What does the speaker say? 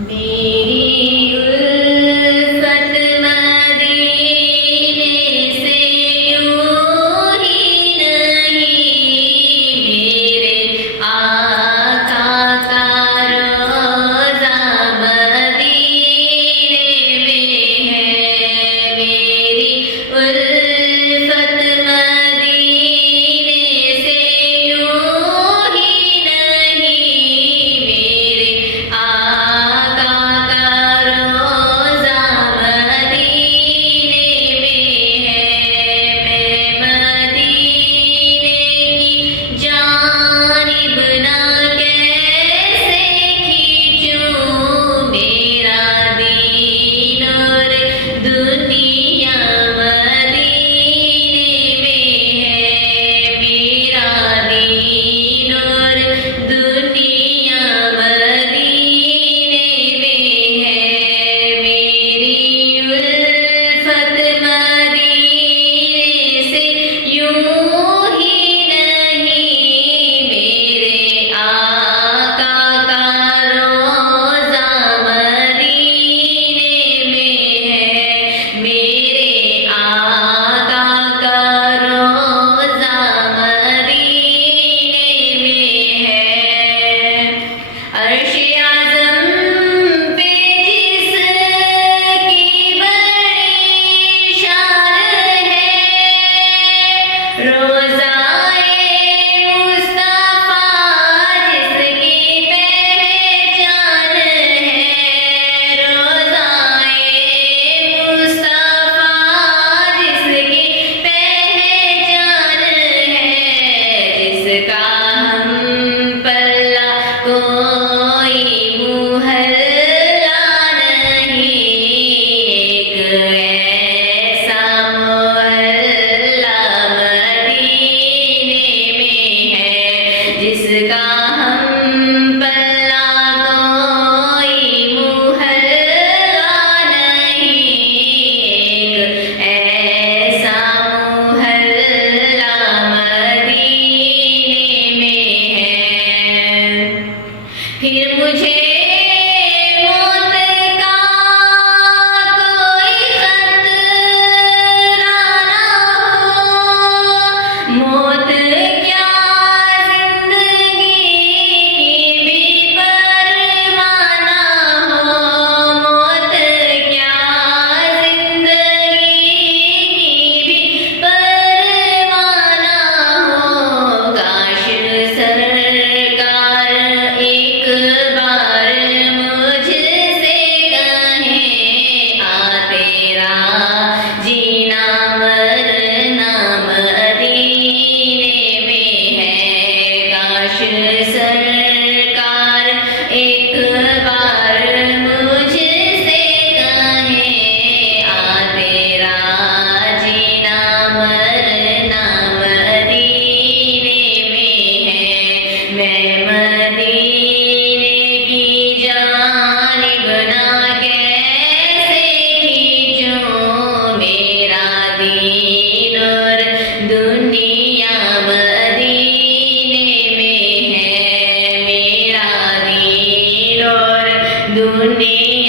मेरी उल्फत मदीने से यूं ही नहीं, मेरे आका का रोज़ा मदीने में है। मेरी उल्फत मदीने से यूं ही नहीं, मेरे आका का रोज़ा मदीने में है। मैं मदीने की जानिब ना कैसे खींचूं, मेरा दीन और दुनिया मदीने में है। मेरा दीन और दुनिया मदीने में है। मेरी उल्फत मदीने से यूं ही नहीं, मेरे आका का रोज़ा मदीने में है। मेरे आका का रोज़ा मदीने में है। अर्श आज़म पे जिसकी बड़ी शान है, रोज़ाए मुस्तफ़ा जिसकी पहचान है। रोज़ाए मुस्तफ़ा जिसकी पहचान है, जिसका हम पल्ला कोई मुहल्ला नहीं। एक ऐसा मोहल्ला मदीने में है, जिसका हम पल्ला कोई मुहल्ला नहीं। एक ऐसा मोहल्ला मदीने में है। फिर मुझे मौत का कोई खतरा ना हो, मौत क्या जिंदगी की भी परवाह ना हो। मौत क्या जिंदगी की भी परवाह ना हो। काश सरकार एक बार मुझसे कहें, आ तेरा जीना मरना मदीने में है। काश सरकार एक बार मुझसे कहें, आ तेरा जीना मरना मदीने में है। मैं मदीने की जानिब ना कैसे खींचूं, मेरा दीन और दुनिया मदीने में है। मेरा दीन और दुनिया